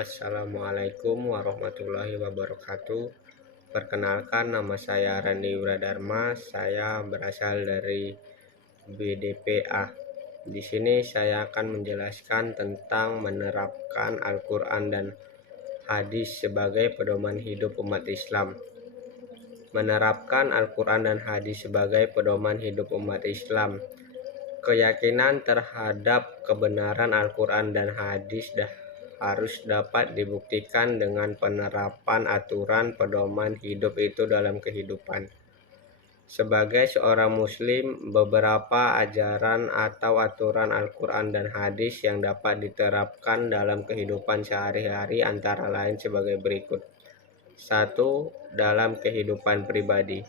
Assalamualaikum warahmatullahi wabarakatuh. Perkenalkan, nama saya Randi Wiradharma. Saya berasal dari BDPA. Di sini saya akan menjelaskan tentang menerapkan Al-Quran dan hadis sebagai pedoman hidup umat Islam. Menerapkan Al-Quran dan hadis sebagai pedoman hidup umat Islam. Keyakinan terhadap kebenaran Al-Quran dan hadis harus dapat dibuktikan dengan penerapan aturan pedoman hidup itu dalam kehidupan. Sebagai seorang muslim, beberapa ajaran atau aturan Al-Quran dan hadis yang dapat diterapkan dalam kehidupan sehari-hari antara lain sebagai berikut. 1. Dalam kehidupan pribadi.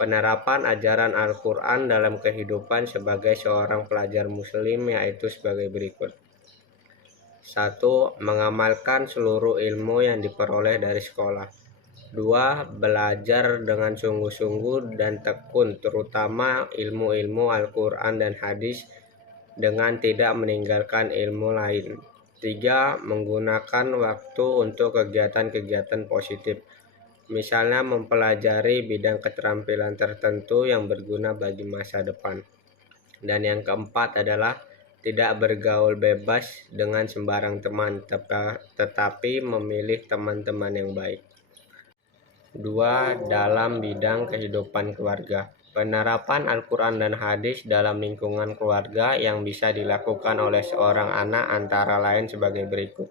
Penerapan ajaran Al-Quran dalam kehidupan sebagai seorang pelajar muslim yaitu sebagai berikut. 1. Mengamalkan seluruh ilmu yang diperoleh dari sekolah. 2. Belajar dengan sungguh-sungguh dan tekun terutama ilmu-ilmu Al-Quran dan hadis dengan tidak meninggalkan ilmu lain. 3. Menggunakan waktu untuk kegiatan-kegiatan positif, misalnya mempelajari bidang keterampilan tertentu yang berguna bagi masa depan. Dan yang keempat adalah tidak bergaul bebas dengan sembarang teman, tetapi memilih teman-teman yang baik. 2. Dalam bidang kehidupan keluarga. Penerapan Al-Quran dan hadis dalam lingkungan keluarga yang bisa dilakukan oleh seorang anak antara lain sebagai berikut.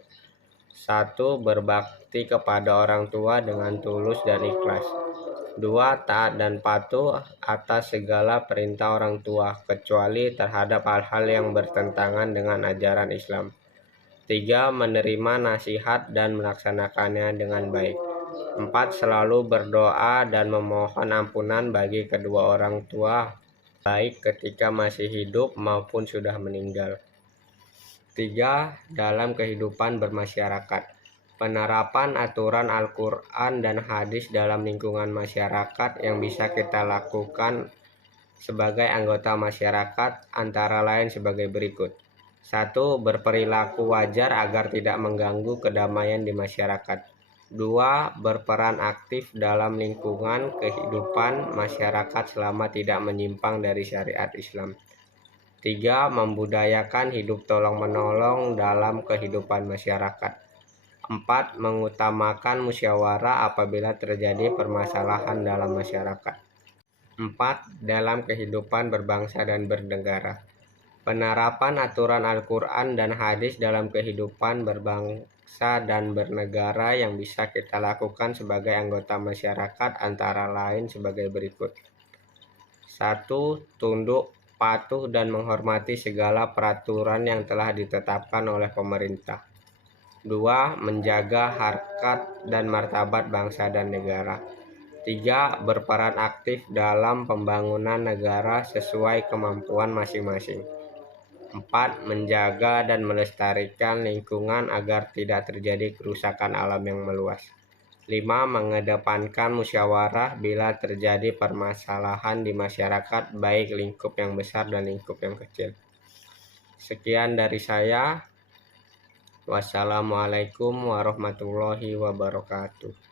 1. Berbakti kepada orang tua dengan tulus dan ikhlas. 2. Taat dan patuh atas segala perintah orang tua, kecuali terhadap hal-hal yang bertentangan dengan ajaran Islam. 3. Menerima nasihat dan melaksanakannya dengan baik. 4. Selalu berdoa dan memohon ampunan bagi kedua orang tua, baik ketika masih hidup maupun sudah meninggal. 3. Dalam kehidupan bermasyarakat. Penerapan aturan Al-Quran dan hadis dalam lingkungan masyarakat yang bisa kita lakukan sebagai anggota masyarakat antara lain sebagai berikut. 1. Berperilaku wajar agar tidak mengganggu kedamaian di masyarakat. 2. Berperan aktif dalam lingkungan kehidupan masyarakat selama tidak menyimpang dari syariat Islam. 3. Membudayakan hidup tolong-menolong dalam kehidupan masyarakat. 4. Mengutamakan musyawarah apabila terjadi permasalahan dalam masyarakat. 4. Dalam kehidupan berbangsa dan bernegara. Penerapan aturan Al-Quran dan hadis dalam kehidupan berbangsa dan bernegara yang bisa kita lakukan sebagai anggota masyarakat antara lain sebagai berikut. 1. Tunduk, patuh dan menghormati segala peraturan yang telah ditetapkan oleh pemerintah. 2. Menjaga harkat dan martabat bangsa dan negara. 3. Berperan aktif dalam pembangunan negara sesuai kemampuan masing-masing. 4. Menjaga dan melestarikan lingkungan agar tidak terjadi kerusakan alam yang meluas. 5. Mengedepankan musyawarah bila terjadi permasalahan di masyarakat, baik lingkup yang besar dan lingkup yang kecil. Sekian dari saya. Wassalamualaikum warahmatullahi wabarakatuh.